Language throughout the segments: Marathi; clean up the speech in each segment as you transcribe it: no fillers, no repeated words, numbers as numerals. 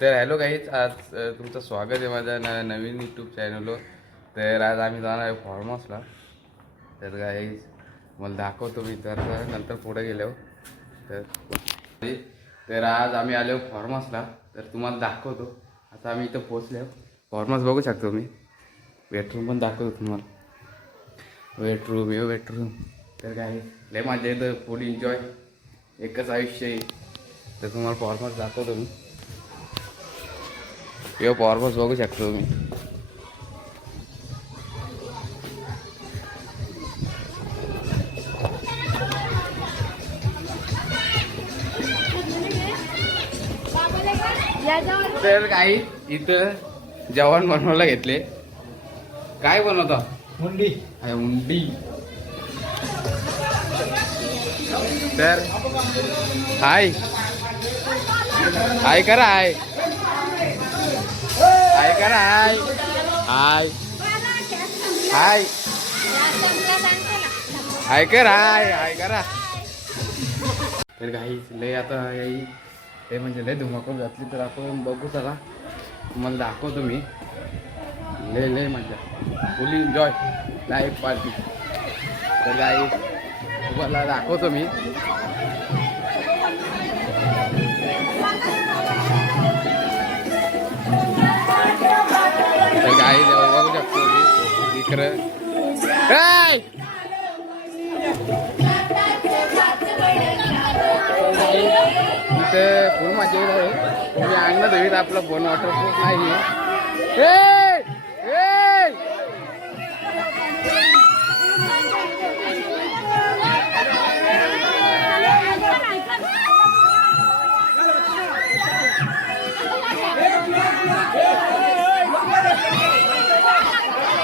तर हॅलो गाईज, आज तुमचं स्वागत आहे माझ्या नवीन यूट्यूब चॅनलवर. तर आज आम्ही जाणार आहे फार्म हाऊसला. तर गाईज मला दाखवतो मी तर नंतर पुढे गेलो. तर आज आम्ही आलो फार्म हाऊसला, तर तुम्हाला दाखवतो. आता आम्ही इथं पोचलो. फार्म हाऊस बघू शकतो मी. बेडरूम पण दाखवतो तुम्हाला. बेडरूम. तर काय लय मजा येतं, फुल एन्जॉय. एकच आयुष्य आहे. तर तुम्हाला फार्म हाऊस दाखवतो मी. यो पॉवर हाऊस बघू शकतो तुम्ही. तर काही इथं जेवण बनवायला घेतले. काय बनवता? मुंडी. उंडी. तर हाय हाय करा. हाय करा. हाय हाय हाय कर. हाय करा. तर काही लय आता याई ते म्हणजे लय धुमाकूळ घातली. तर आपण बघू चला, तुम्हाला दाखवतो मी. लय मजा, फुल एन्जॉय, लाईफ पार्टी. तर काही तुम्हाला दाखवतो मी. तर काही बघू शकतो मी इकडं. इथं फुल मजा येत आहे. तुम्ही अंगणात होईल आपलं बोन वॉटरप्रूफ नाही.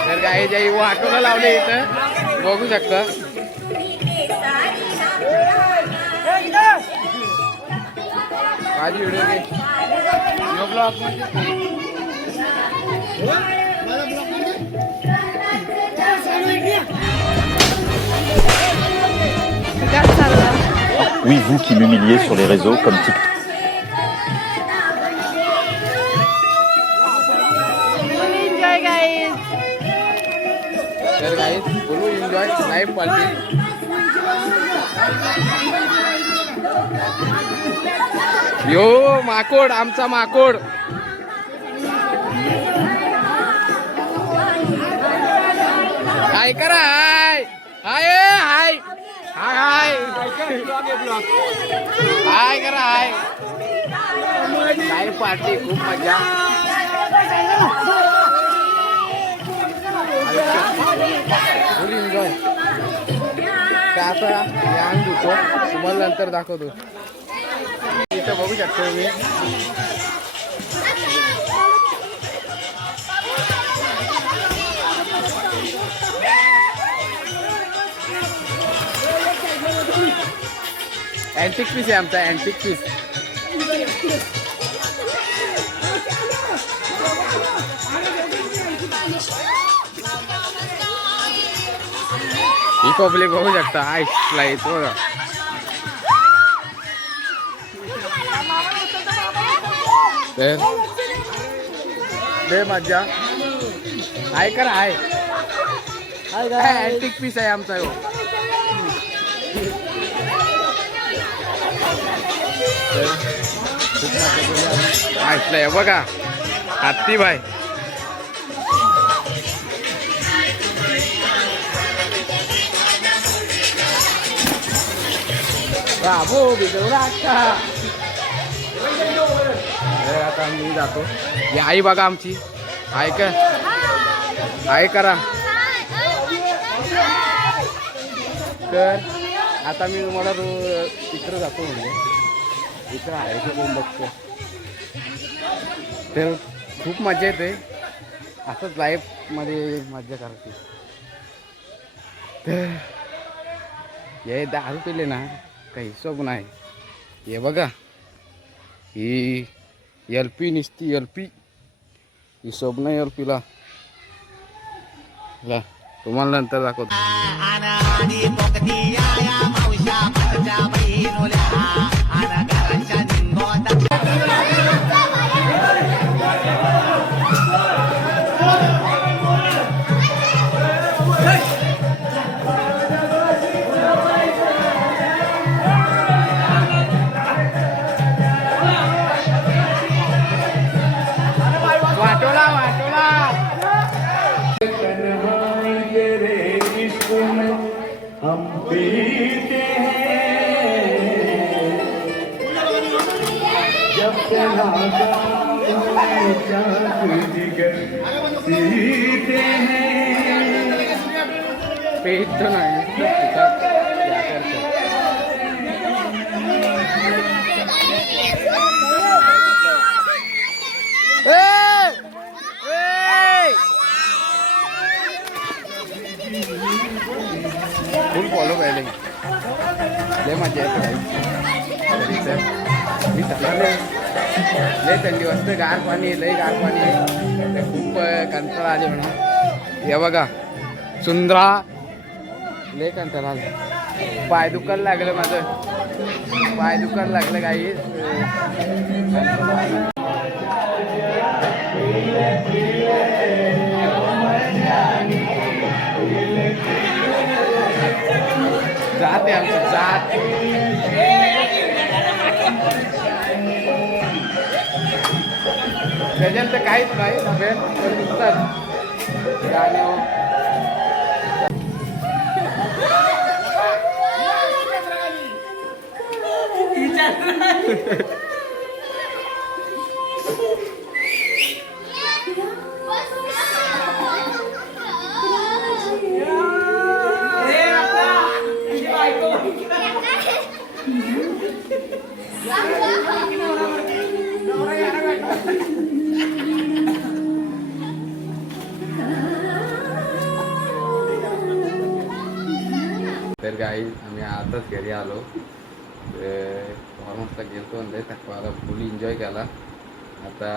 तर काही जाई वाटोला लावले इथं बघू शकता. माझी व्हिडिओ घे ब्लॉग मध्ये. Oui, vous qui m'humiliez sur les réseaux comme TikTok. तर guys full enjoy, life party. Yo माकोड, आमचा माकोड. हाय करा. हाय हाय हाय हाय हाय करा. हाय लाईफ पार्टी, खूप मजा. फुल एन्जॉय. आता या धुतो, तुम्हाला नंतर दाखवतो. इथं बघू शकतो मी. अँटिक पीस आहे आमचा, अँटिक पीस. ही पब्लिक बघू शकता. आईसला येतो बघा. तर लय मजा. हाय करा. हाय हाय. अँटिक पीस आहे आमचा हो. आईसला आहे बघा, हत्ती बाय. बाबू बिजवला का. आता मी जातो. ही आई बघा आमची. हाय का. हाय करा. तर आता मी तुम्हाला इकडं जातो. म्हणजे इकडं आहे ते कोण बघतो. तर खूप मजा येते. असंच लाईफमध्ये मजा करायची. तर हे 10 रुपये ना काही हिशोब नाही. हे बघा, ही LP निसती LP. हिशोब नाही LPला. तुम्हाला नंतर दाखवतो. पेट तो नाही नुसतं फुकट या करतं. फुल फॉलो पहिले लय मजा येते मी सकाळी लय थंडी वाजते गार पाणी लय गार पाणी आहे खूप कंटाळा आले म्हणून हे बघा सुंदरा लय कंटाळा आला पाय दुखायला लागलं माझं पाय दुखायला लागलं काही जात आहे आमचं जात त्याच्यात तर काहीच नाही सगळ्यात नुसतंच गाणे तर काही आम्ही आताच घरी आलो ऑलमोस्ट गेलतो म्हणजे थकवाला फुल एन्जॉय केला आता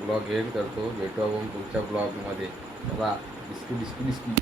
ब्लॉग एंड करतो भेटू आपण पुढच्या ब्लॉगमध्ये चला डिस्की डिस्की डिस्की